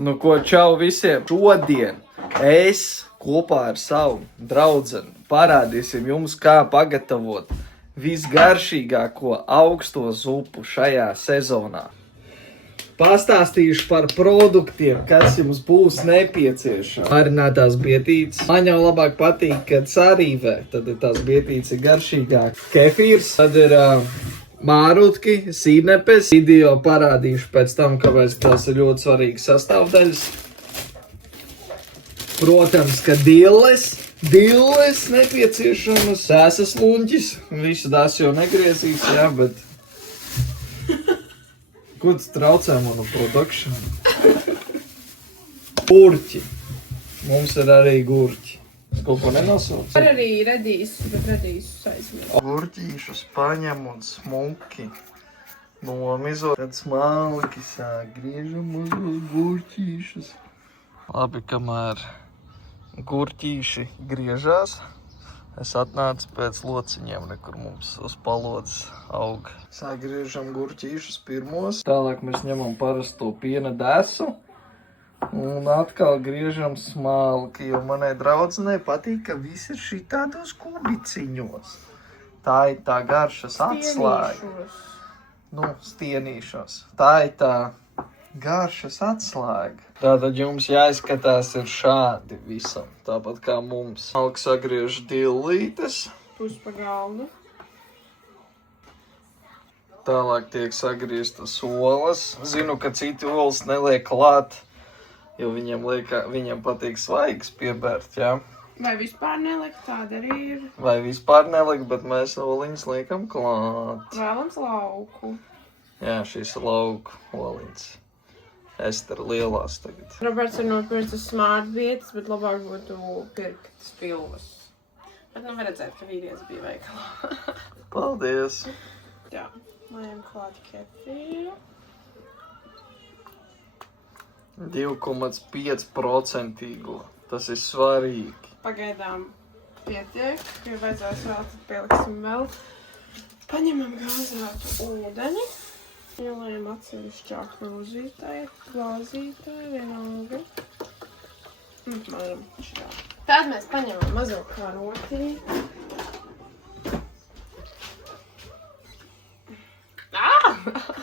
Nu ko, čau visiem! Šodien es kopā ar savu draudzeni parādīsim jums, kā pagatavot visgaršīgāko augsto zupu šajā sezonā. Pastāstīšu par produktiem, kas jums būs nepieciešams. Marinātās bietītes. Man jau labāk patīk, kad sarīvē, tad tās bietītes ir garšīgāk. Kefīrs, tad ir mārutki, sīnepes. Video parādīšu pēc tam, kāpēc tās ir ļoti svarīgas sastāvdaļas. Protams, ka dilles nepieciešamas. Dēsas luņķis. Visu dēsu jau negriezīs, jā, bet... Ko tas traucē manu produkšanu? Gurķi. Mums ir arī gurķi. Es kaut ko nenosaucu. Var arī redīsus, bet redīsus aizmirst. Gurķīšus paņem un smuki nomizot. Tad smalki sāk griežam uz gurķīšus. Labi, kamēr gurķīši griežās, es atnācu pēc lociņiem, nekur mums uz palodzes aug. Sagriežam gurķīšus pirmos. Tālāk mēs ņemam parasto piena desu. Un atkal griežam smalki, jo manai draudzenei patīk, ka viss ir šitādos kubiciņos. Tā ir tā garšas atslēga. Stienīšos. Tā ir tā garšas atslēga. Tātad jums jāizskatās ir šādi visam, tāpat kā mums. Smalki sagriež dillītes. Pus pa galdu. Tālāk tiek sagrieztas olas. Zinu, ka citi olas neliek klāt, jo viņiem patīk svaigas piebērt, jā. Vai vispār neliek, tāda arī ir. Vai vispār neliek, bet mēs oliņas liekam klāt. Vēlams lauku. Jā, šīs ir lauku oliņas. Ester lielās tagad. Roberts ir nopircis smart vietas, bet labāk būtu pirkt spilvas. Bet nu var redzēt, ka vīrietis bija veikalā. Paldies! Jā, lējam klāt kefīru. 2,5%. Tas ir svarīgi. Pagaidām pietiek, ja vajadzēs vēl, tad pieliksim vēl. Paņemam gāzētu ūdeni. Ielējam atsevišķā glāzītāju, vienalga. Tad mēs paņemam mazo karotī.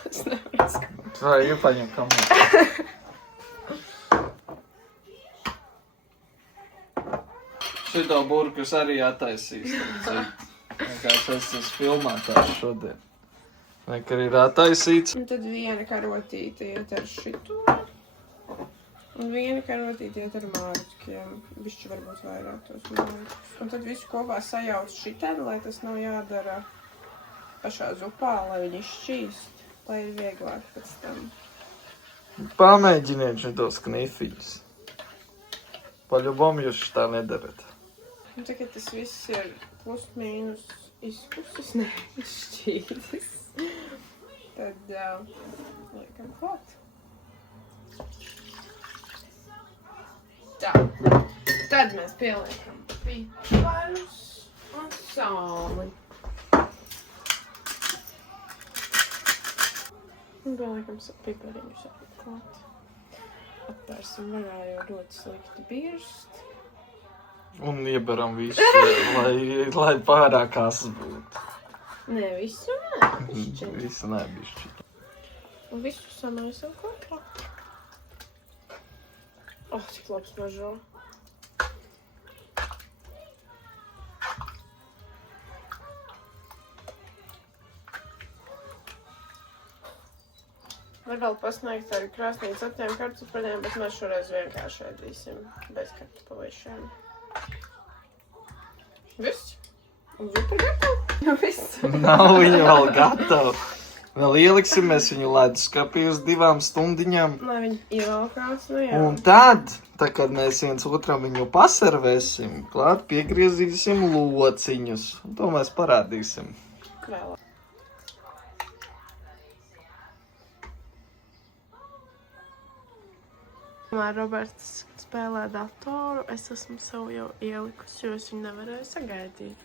Es nevaru skapāt. Vai iepaņem kamerā? Šito burkus arī attaisīs. Vienkārši es esmu filmētājs šodien. Nekar ir attaisīts. Un tad viena karotīte iet ar šito. Un viena karotīte iet ar mārķiem. Bišķi varbūt vairāk tos mārķus. Un tad visu kopā sajauc šitien, lai tas nav jādara pašā zupā, lai viņi šķīst. Lai ir vieglāk pēc tam. Pamēģiniet šitos knifiņus. Paļubom jūs šitā nedarat. Un tagad tas viss ir plus mīnus izpusis, ne šķītis. Tad liekam klāt. Tā. Tad mēs pieliekam piparus un sāli. Un pieliekam pipariņus klāt. Atvērsim varā, jo ļoti slikti birst. Un ieberam visu, lai pārāk asas būtu. Nē, visu nē, bišķi. Visu nē, bišķi. Un visu samaisam kopā. Cik labs mažo. Var vēl pasniegt arī krāsnītes aptiem kartupeļiem, bet mēs šoreiz vienkārši ēdīsim bez kartupelīšiem. Viss? Un zupa gatava? Viss. Nav viņa vēl gatava. Vēl ieliksimies viņu leduskapī uz 2 stundiņām. Lai viņi ievelkās, nu jā. Un tad, kad mēs viens otram viņu paservēsim, klāt piegriezīsim lociņus. Un to mēs parādīsim. Vēl. Kamēr Roberts spēlē datoru, es esmu sev jau ielikusi, jo es viņu nevarēju sagaidīt.